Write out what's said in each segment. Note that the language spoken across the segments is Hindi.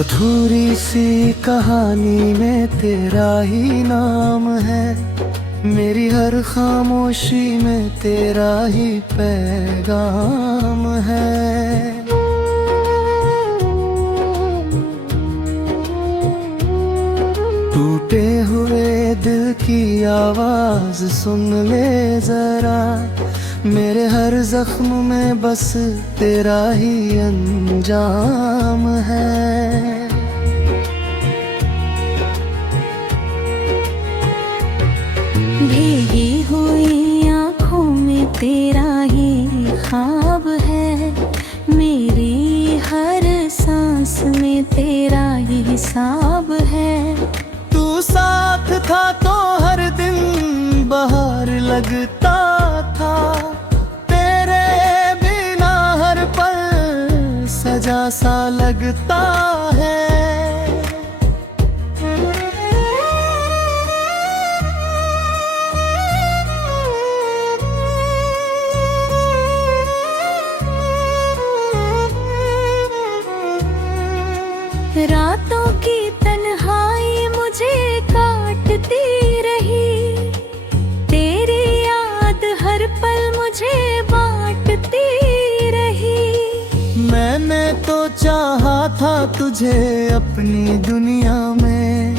अधूरी सी कहानी में तेरा ही नाम है, मेरी हर खामोशी में तेरा ही पैगाम है। टूटे हुए दिल की आवाज सुन ले जरा, मेरे हर जख्म में बस तेरा ही अंजाम है। भीगी हुई आँखों में तेरा ही ख्वाब है, मेरी हर सांस में तेरा ही हिसाब है। तू साथ था तो हर दिन बाहर लगता था, तेरे बिना हर पल सजा सा लगता है। रातों की तन्हाई मुझे काटती रही, तेरी याद हर पल मुझे बांटती रही। मैंने तो चाहा था तुझे अपनी दुनिया में,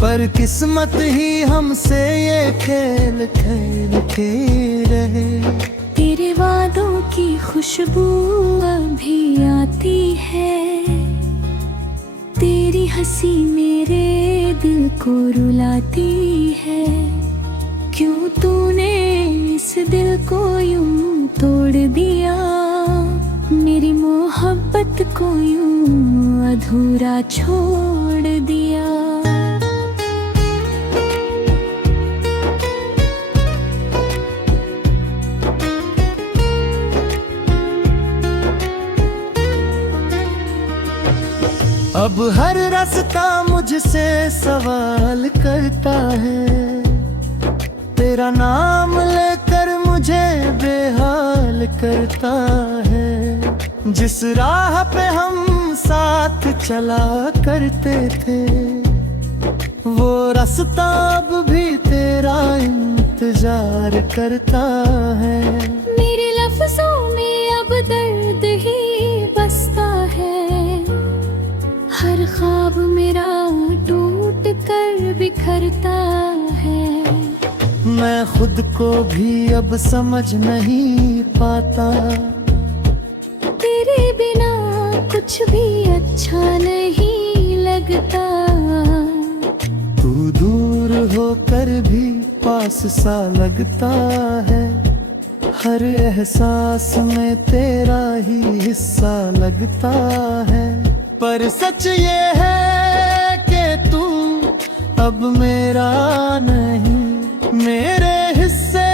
पर किस्मत ही हमसे ये खेल खेल के रहे। तेरे वादों की खुशबू अभी आती है, तेरी हंसी मेरे दिल को रुलाती है। क्यों तूने इस दिल को यूं तोड़ दिया, मेरी मोहब्बत को यूं अधूरा छोड़ दिया। अब हर रास्ता मुझसे सवाल करता है, तेरा नाम लेकर मुझे बेहाल करता है। जिस राह पे हम साथ चला करते थे, वो रास्ता अब भी तेरा इंतजार करता है। मेरे लफ्जों में अब दर्द ही बसता है, हर ख्वाब मेरा टूट कर बिखरता है। मैं खुद को भी अब समझ नहीं पाता, तेरे बिना कुछ भी अच्छा नहीं लगता। तू दूर होकर भी पास सा लगता है, हर एहसास में तेरा ही हिस्सा लगता है। पर सच ये है कि तू अब मेरा नहीं, मेरे हिस्से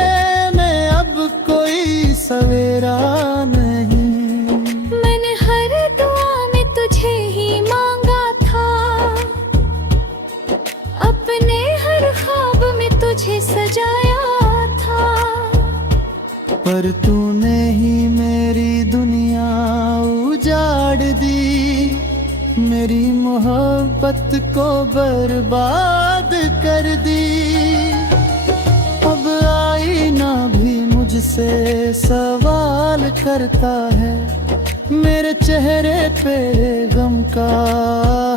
में अब कोई सवेरा नहीं। मैंने हर दुआ में तुझे ही मांगा था, अपने हर ख्वाब में तुझे सजाया था। पर तूने ही मेरी दुनिया उजाड़ दी, मेरी मोहब्बत को बर्बाद कर दी। अब आईना भी मुझसे सवाल करता है, मेरे चेहरे पे गम का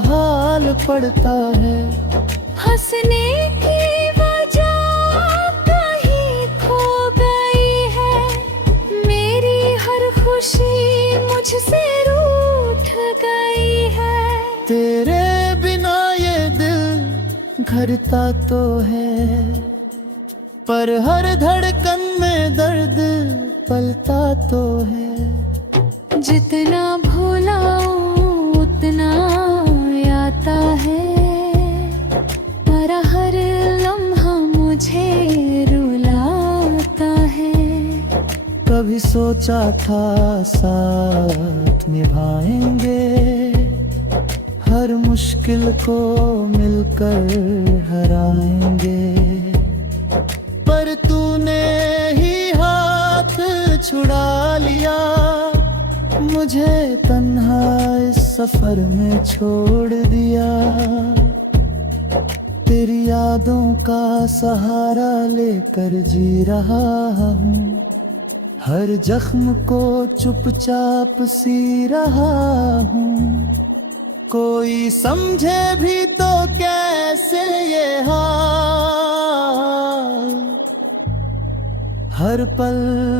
हाल पड़ता है। हंसने की वजह कहीं खो गई है, मेरी हर खुशी मुझसे रूठ गई है। तेरे बिना ये दिल घरता तो है, पर हर धड़कन में दर्द पलता तो है। जितना भुलाऊं उतना आता है, तेरा हर लम्हा मुझे रुलाता है। कभी सोचा था साथ निभाएंगे, हर मुश्किल को मिलकर हराएंगे। पर तूने ही हाथ छुड़ा लिया, मुझे तन्हा इस सफर में छोड़ दिया। तेरी यादों का सहारा लेकर जी रहा हूँ, हर जख्म को चुपचाप सी रहा हूँ। कोई समझे भी तो कैसे ये हाल, हर पल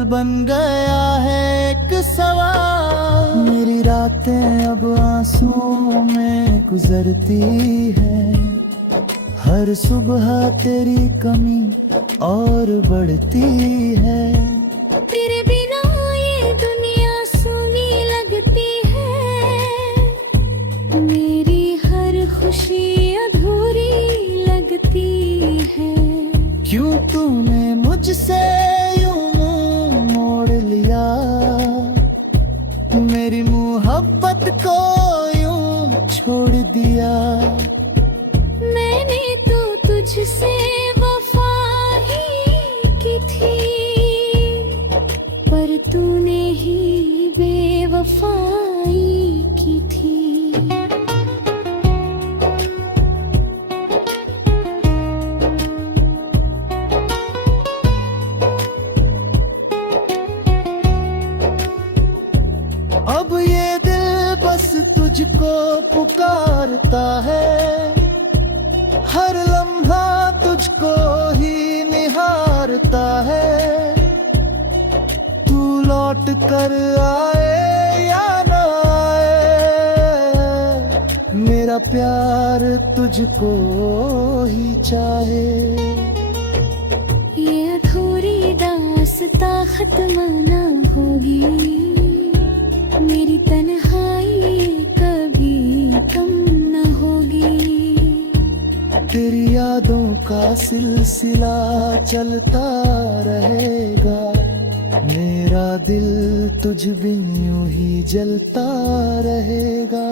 बन गया है एक सवाल। मेरी रातें अब आंसुओं में गुजरती है, हर सुबह तेरी कमी और बढ़ती है। तेरे बिना ये दुनिया सूनी लगती है, मेरी हर खुशी अधूरी लगती है। क्यों तूने मुझसे यूं मुंह मोड़ लिया, मेरी मोहब्बत को यूं छोड़ दिया। मैंने तो तुझसे वफा ही की थी, पर तूने ही बेवफाई की थी। अब ये दिल बस तुझको पुकारता है, हर लम्हा तुझको ही निहारता है। तू लौट कर आए या न आए, मेरा प्यार तुझको ही चाहे। ये अधूरी दास्तां खत्म न होगी, मेरी तन्हाई कभी कम न होगी। तेरी यादों का सिलसिला चलता रहेगा, मेरा दिल तुझ बिन यूं ही जलता रहेगा।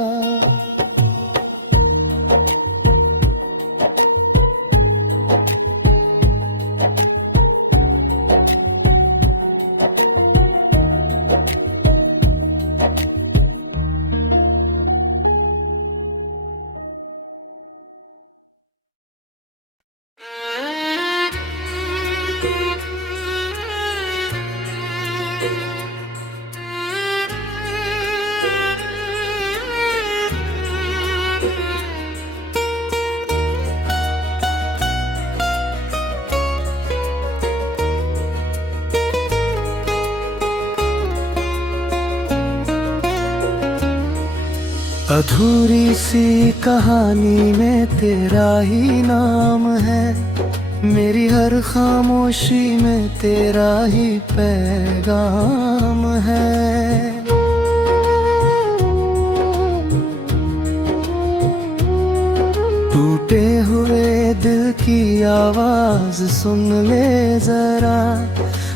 अधूरी सी कहानी में तेरा ही नाम है, मेरी हर खामोशी में तेरा ही पैगाम है। टूटे हुए दिल की आवाज सुन ले जरा,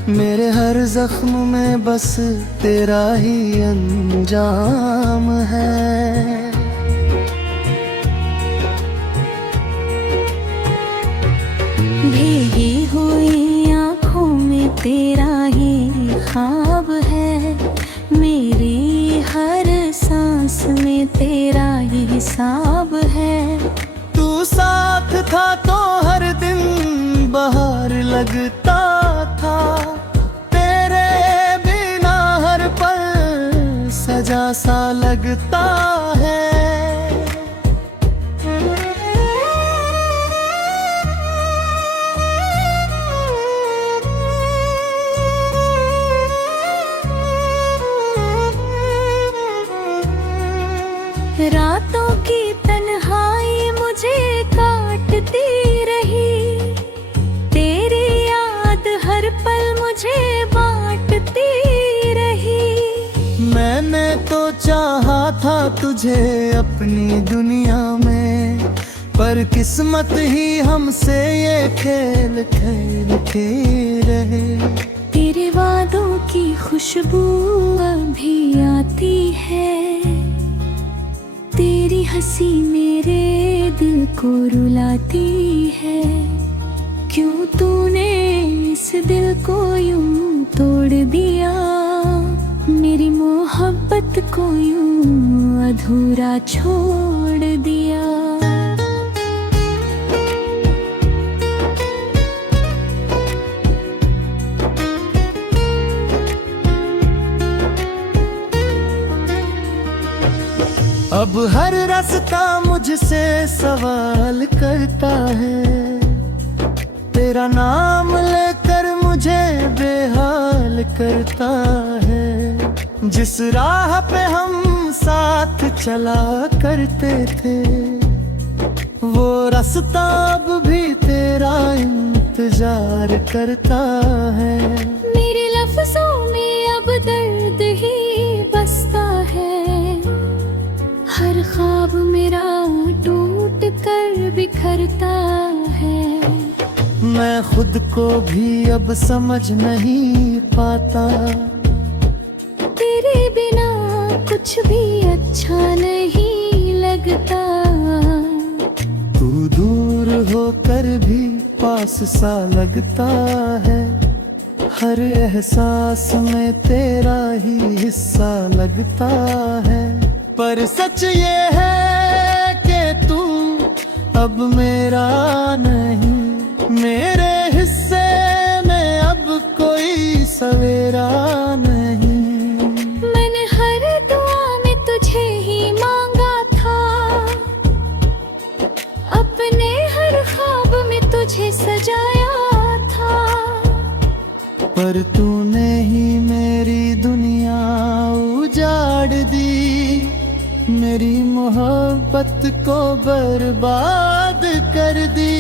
मेरे हर जख्म में बस तेरा ही अंजाम है। भीगी हुई आँखों में तेरा ही ख्वाब है, मेरी हर सांस में तेरा ही हिसाब है। तू साथ था तो हर दिन बहार लगता था, तेरे बिना हर पल सजा सा लगता है। रातों की तन्हाई मुझे काटती रही, तेरी याद हर पल मुझे बांटती रही। मैंने तो चाहा था तुझे अपनी दुनिया में, पर किस्मत ही हमसे ये खेल खेलती रहे। तेरे वादों की खुशबू अभी आती है, तेरी हंसी मेरे दिल को रुलाती है। क्यों तूने इस दिल को यूं तोड़ दिया, मेरी मोहब्बत को यूं अधूरा छोड़ दिया। अब हर रास्ता मुझसे सवाल करता है, तेरा नाम लेकर मुझे बेहाल करता है। जिस राह पे हम साथ चला करते थे, वो रास्ता अब भी तेरा इंतजार करता है। मेरे लफ्जों में अब दर्द ही बसता है, हर ख्वाब मेरा टूट कर बिखरता है। मैं खुद को भी अब समझ नहीं पाता, तेरे बिना कुछ भी अच्छा नहीं लगता। तू दूर होकर भी पास सा लगता है, हर एहसास में तेरा ही हिस्सा लगता है। पर सच ये है कि तू अब मेरा नहीं, मेरे हिस्से में अब कोई सवेरा नहीं। मैंने हर दुआ में तुझे ही मांगा था, अपने हर ख्वाब में तुझे सजाया था। पर तूने ही मेरी दुनिया उजाड़ दी, मेरी मोहब्बत को बर्बाद कर दी।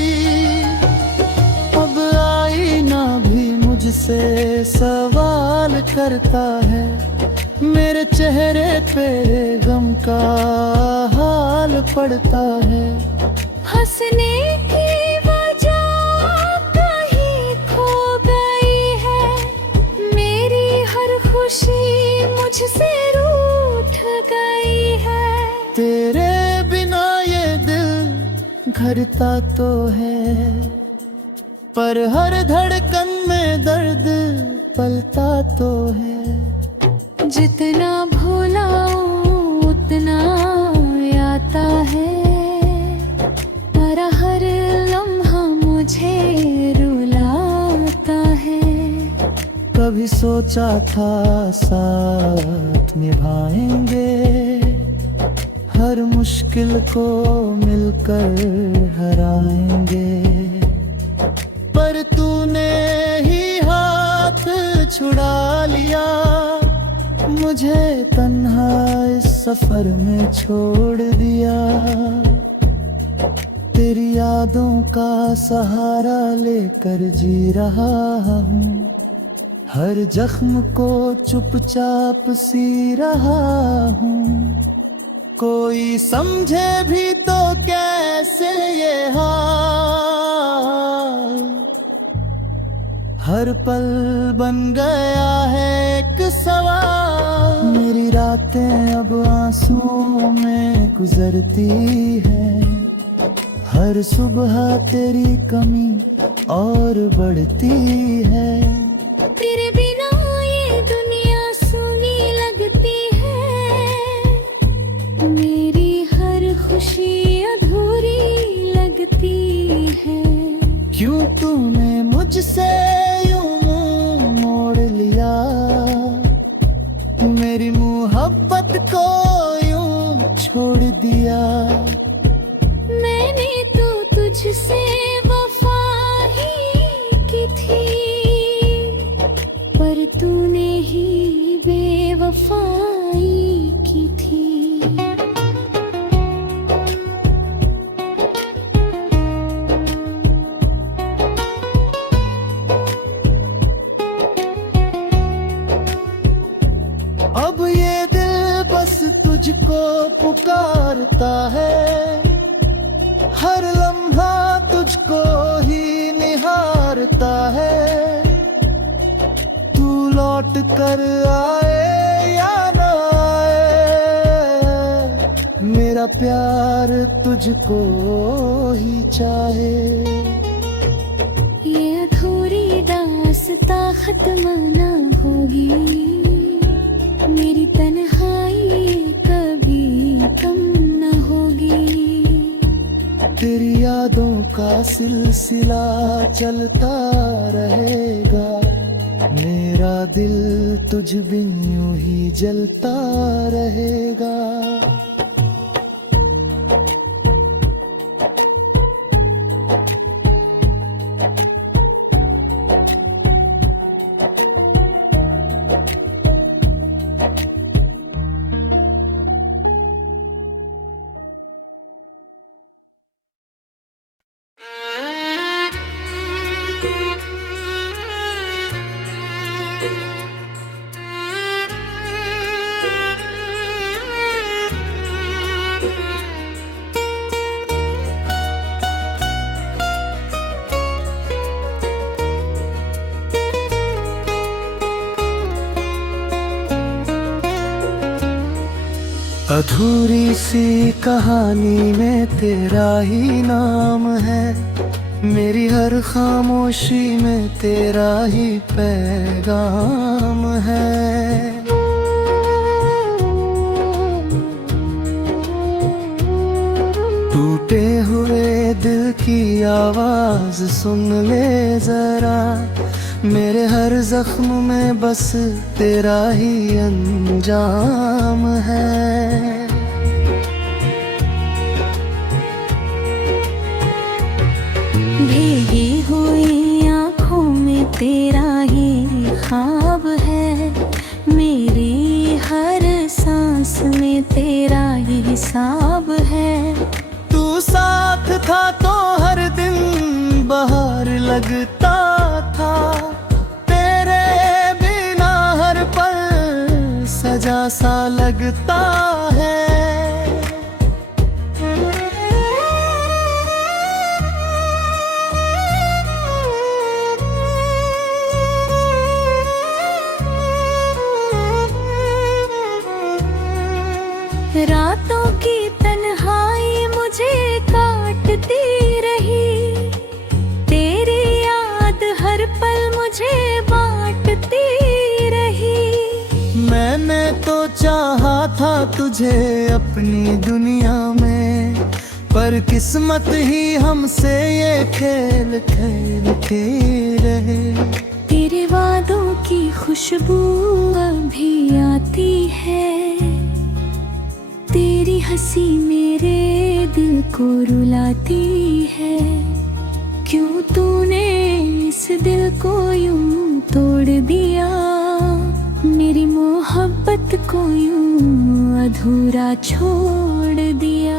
अब आईना भी मुझसे सवाल करता है, मेरे चेहरे पे गम का हाल पड़ता है। हंसने की वजह कहीं खो गई है, मेरी हर खुशी मुझसे रूठ गई है। तेरे बिना ये दिल घरता तो है, पर हर धड़कन में दर्द पलता तो है। जितना भुलाऊं उतना आता है, तेरा हर लम्हा मुझे रुलाता है। कभी सोचा था साथ निभाएंगे, हर मुश्किल को मिलकर हराएंगे। पर तूने ही हाथ छुड़ा लिया, मुझे तन्हा इस सफर में छोड़ दिया। तेरी यादों का सहारा लेकर जी रहा हूँ, हर जख्म को चुपचाप सी रहा हूँ। कोई समझे भी तो कैसे ये हाल, हर पल बन गया है एक सवाल। मेरी रातें अब आंसुओं में गुजरती है, हर सुबह तेरी कमी और बढ़ती है। तेरे बिना ये दुनिया सुनी लगती है, मेरी हर खुशी अधूरी लगती है। क्यों तूने मुझसे यूं मुंह मोड़ लिया, मेरी मोहब्बत को यूं छोड़ दिया। मैंने तो तुझसे वफा ही की थी, पर तूने ही बेवफाई की थी। अब ये दिल बस तुझको पुकारता है, हर लम्हा तुझको ही निहारता है। तू लौट कर आए या ना आए, मेरा प्यार तुझको ही चाहे। ये अधूरी दास्तां खत्म ना होगी, मेरी तन्हाई कभी तेरी यादों का सिलसिला चलता रहेगा। मेरा दिल तुझ बिन यूं ही जलता रहेगा। अधूरी सी कहानी में तेरा ही नाम है। मेरी हर खामोशी में तेरा ही पैगाम है। टूटे हुए दिल की आवाज सुन ले जरा। मेरे हर जख्म में बस तेरा ही अंजाम है। भीगी हुई आँखों में तेरा ही ख्वाब है। मेरी हर सांस में तेरा ही हिसाब है। तू साथ था तो हर दिन बाहर लगता था। तेरे बिना हर पल सजा सा लगता है। रातों की तन्हाई मुझे काटती रही। तेरी याद हर पल मुझे बांटती रही। मैंने तो चाहा था तुझे अपनी दुनिया में, पर किस्मत ही हमसे ये खेल खेलती रहे। तेरे वादों की खुशबू अभी आती है। तेरी हंसी मेरे दिल को रुलाती है। क्यों तूने इस दिल को यूं तोड़ दिया। मेरी मोहब्बत को यूं अधूरा छोड़ दिया।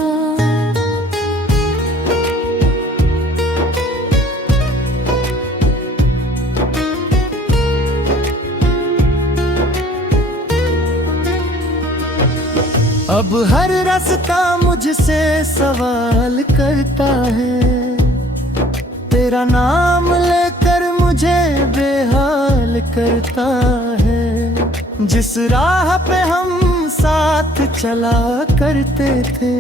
अब हर रास्ता मुझसे सवाल करता है। तेरा नाम लेकर मुझे बेहाल करता है। जिस राह पे हम साथ चला करते थे,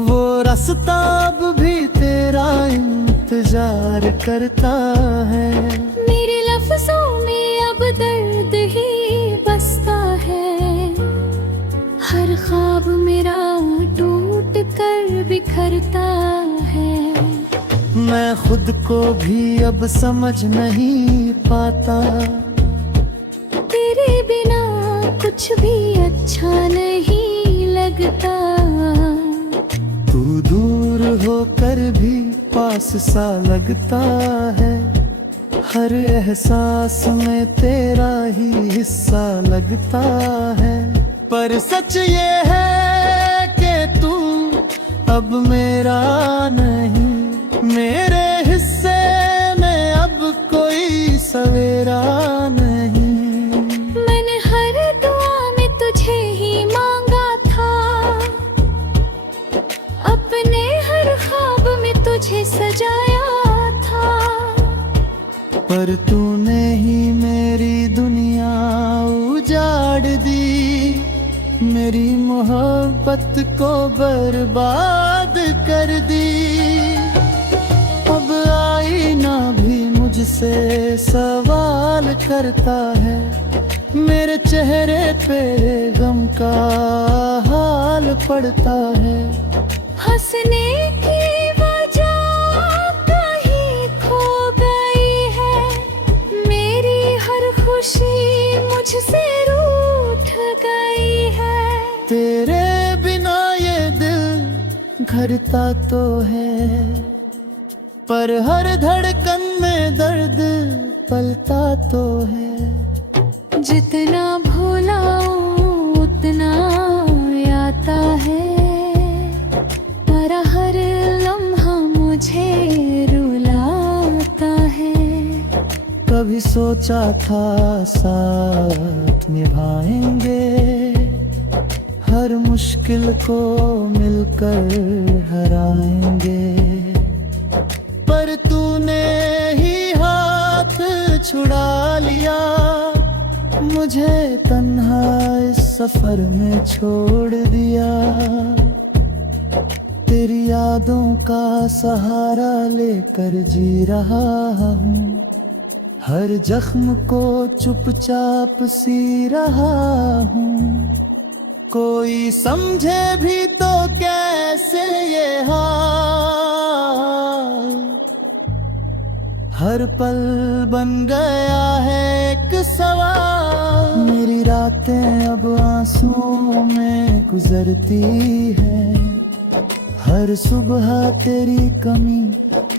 वो रास्ता अब भी तेरा इंतजार करता है। मेरे लफ्जों में अब दर्द ही बसता है। हर ख्वाब मेरा टूट कर बिखरता है। मैं खुद को भी अब समझ नहीं पाता। तेरे बिना कुछ भी अच्छा नहीं लगता। तू दूर होकर भी पास सा लगता है। हर एहसास में तेरा ही हिस्सा लगता है। पर सच ये है कि तू अब मेरा नहीं। मेरे हिस्से में अब कोई सवेरा नहीं। मैंने हर दुआ में तुझे ही मांगा था। अपने हर ख्वाब में तुझे सजाया था। पर तूने ही मेरी दुनिया उजाड़ दी। मेरी मोहब्बत को बर्बाद कर दी। अब आईना भी मुझसे सवाल करता है। मेरे चेहरे पे गम का हाल पड़ता है। हंस हंसने की वजह कहीं खो गई है, मेरी हर खुशी मुझसे रूठ गई है। तेरे बिना ये दिल घरता तो है, पर हर धड़कन में दर्द पलता तो है। जितना भुलाऊं उतना आता है, पर हर लम्हा मुझे रुलाता है। कभी सोचा था साथ निभाएंगे, हर मुश्किल को मिलकर हराएंगे, पर तूने ही हाथ छुड़ा लिया, मुझे तन्हा इस सफर में छोड़ दिया। तेरी यादों का सहारा लेकर जी रहा हूँ, हर जख्म को चुपचाप सी रहा हूँ। कोई समझे भी तो कैसे ये हाल, हर पल बन गया है एक सवाल। मेरी रातें अब आंसुओं में गुजरती है, हर सुबह तेरी कमी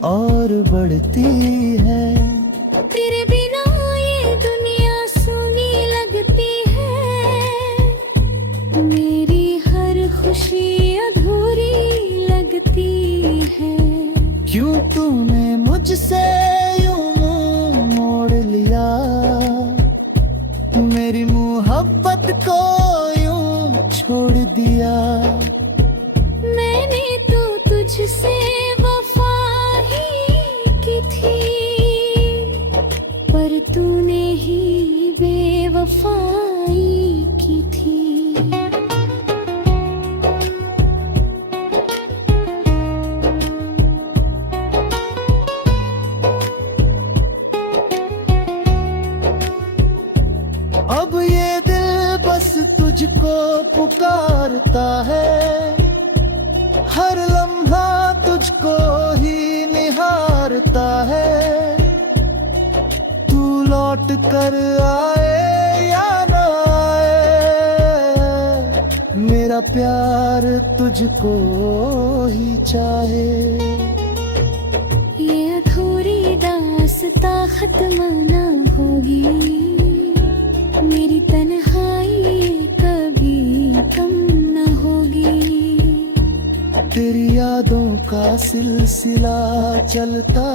और बढ़ती है। तेरे बिना ये दुनिया सूनी लगती है, मेरी हर खुशी अधूरी लगती है। क्यों तूने मुझसे यूं मुंह मोड़ लिया, मेरी मोहब्बत को यूं छोड़ दिया। मैंने तो तुझसे वफा ही की थी, पर तूने ही बेवफाई की थी। अब ये दिल बस तुझको पुकारता है, हर लम्हा तुझको ही निहारता है। तू लौट कर आए या न आए, मेरा प्यार तुझको ही चाहे। ये अधूरी दास्तां खत्म न होगी, मेरी तन्हाई कभी कम न होगी। तेरी यादों का सिलसिला चलता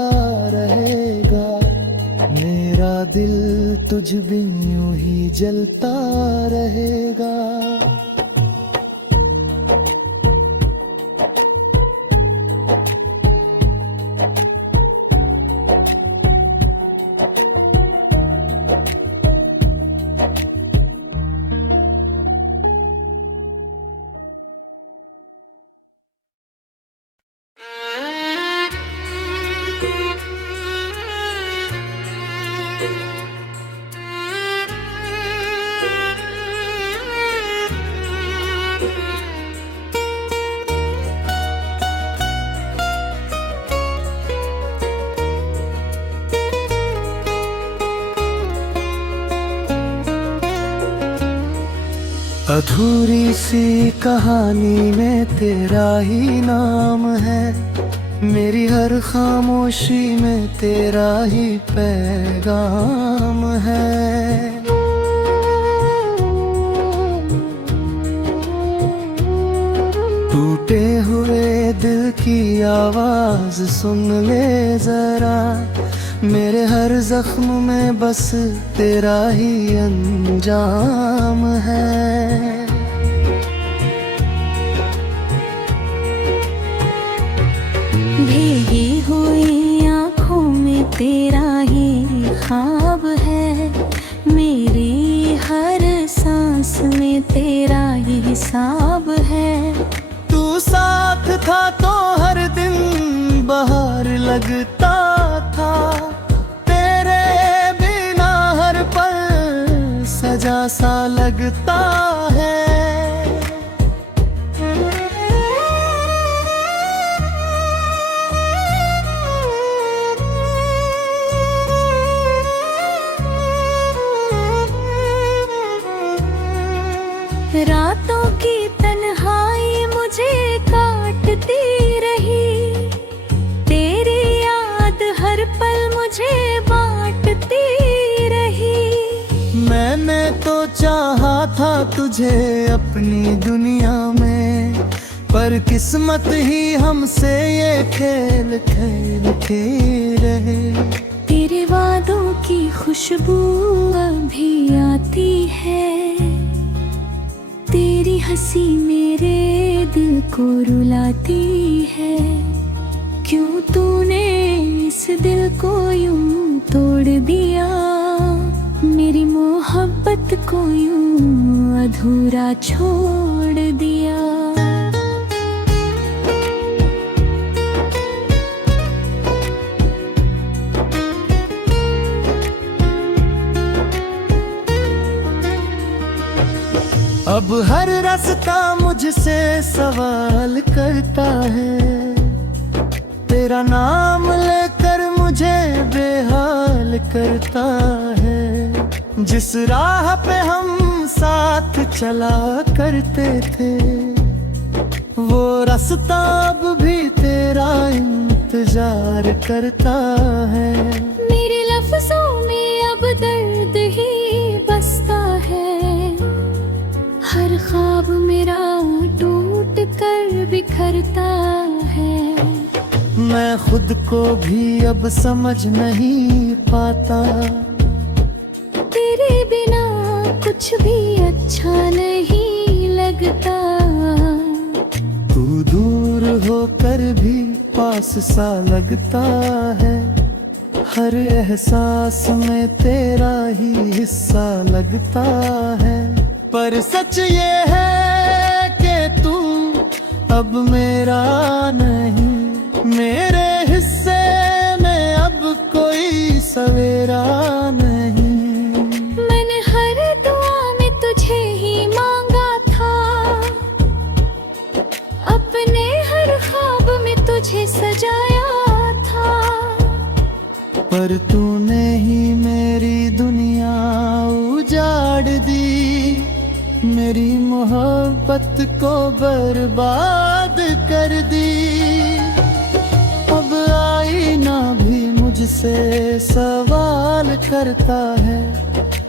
रहेगा, मेरा दिल तुझ बिन यूं ही जलता रहेगा। अधूरी सी कहानी में तेरा ही नाम है, मेरी हर खामोशी में तेरा ही पैगाम है। टूटे हुए दिल की आवाज सुन ले जरा, मेरे हर जख्म में बस तेरा ही अंजाम है। भीगी हुई आँखों में तेरा ही ख्वाब है, मेरी हर सांस में तेरा ही हिसाब है। तू साथ था तो हर दिन बहार लगता था, तेरे बिना हर पल सजा सा लगता है। चाहा था तुझे अपनी दुनिया में, पर किस्मत ही हमसे ये खेल खेल के रहे। तेरे वादों की खुशबू अभी आती है, तेरी हंसी मेरे दिल को रुलाती है। क्यों तूने इस दिल को यूं तोड़ दिया, मेरी मोहब्बत को यूं अधूरा छोड़ दिया। अब हर रास्ता मुझसे सवाल करता है, तेरा नाम लेकर मुझे बेहाल करता है। जिस राह पे हम साथ चला करते थे, वो रास्ता अब भी तेरा इंतजार करता है। मेरे लफ्जों में अब दर्द ही बसता है, हर ख्वाब मेरा टूट कर बिखरता है। मैं खुद को भी अब समझ नहीं पाता, तेरे बिना कुछ भी अच्छा नहीं लगता। तू दूर होकर भी पास सा लगता है, हर एहसास में तेरा ही हिस्सा लगता है। पर सच ये है कि तू अब मेरा नहीं, मेरे हिस्से में अब कोई सवेरा नहीं। मैंने हर दुआ में तुझे ही मांगा था, अपने हर ख्वाब में तुझे सजाया था। पर तूने ही मेरी दुनिया उजाड़ दी, मेरी मोहब्बत को बर्बाद कर दी। अब आईना भी मुझसे सवाल करता है,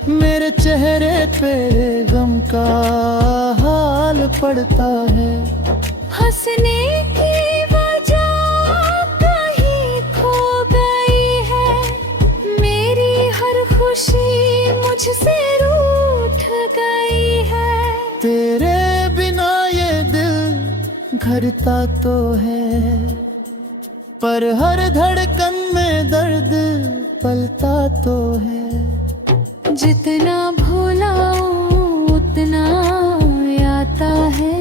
मेरे चेहरे पे गम का हाल पड़ता है। हंसने की वजह कहीं खो गई है, मेरी हर खुशी मुझसे रूठ गई है। तेरे बिना ये दिल घरता तो है, पर हर धड़कन में दर्द पलता तो है। जितना भुलाऊं उतना आता है,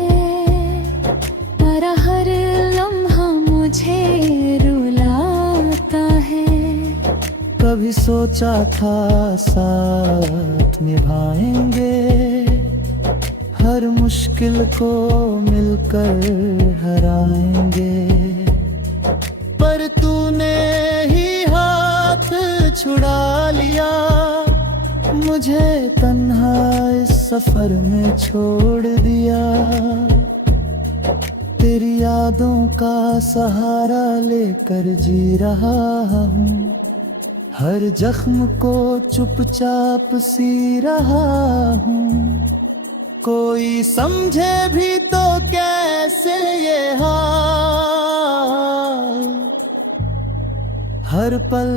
तेरा हर लम्हा मुझे रुलाता है। कभी सोचा था साथ निभाएंगे, हर मुश्किल को मिलकर हराएंगे। पर तूने ही हाथ छुड़ा लिया, मुझे तन्हा इस सफर में छोड़ दिया। तेरी यादों का सहारा लेकर जी रहा हूँ, हर जख्म को चुपचाप सी रहा हूँ। कोई समझे भी तो कैसे ये हाल, हर पल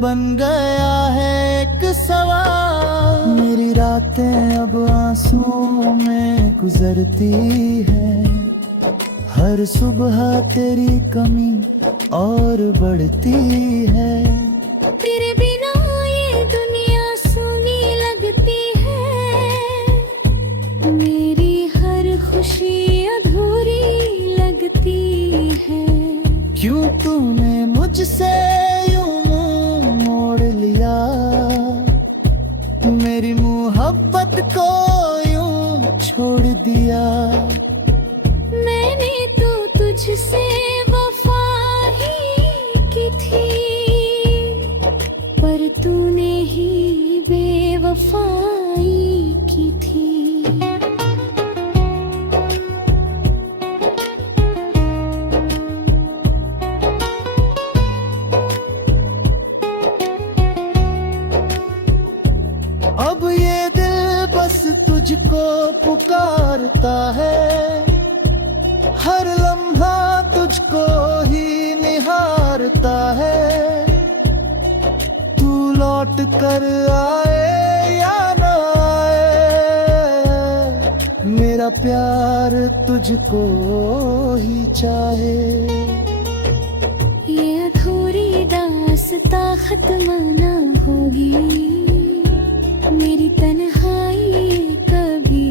बन गया है एक सवाल। मेरी रातें अब आंसुओं में गुजरती है, हर सुबह तेरी कमी और बढ़ती है। तेरे बिना ये दुनिया सुनी लगती है, मेरी हर खुशी अधूरी लगती है। क्यों तूने मुझसे यूं मुंह मोड़ लिया, मेरी मोहब्बत को यूं छोड़ दिया। मैंने तो तुझसे वफा ही की थी, पर तूने ही बेवफाई की थी। अब ये दिल बस तुझको पुकारता है, हर लम्हा तुझको ही निहारता है। तू लौट कर आए या ना आए, मेरा प्यार तुझको ही चाहे। ये अधूरी दास्तां खत्म ना होगी, मेरी तन्हाई कभी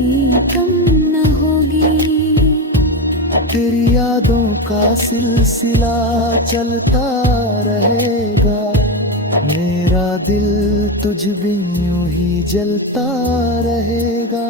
कम न होगी। तेरी यादों का सिलसिला चलता रहेगा, मेरा दिल तुझ बिन यूं ही जलता रहेगा।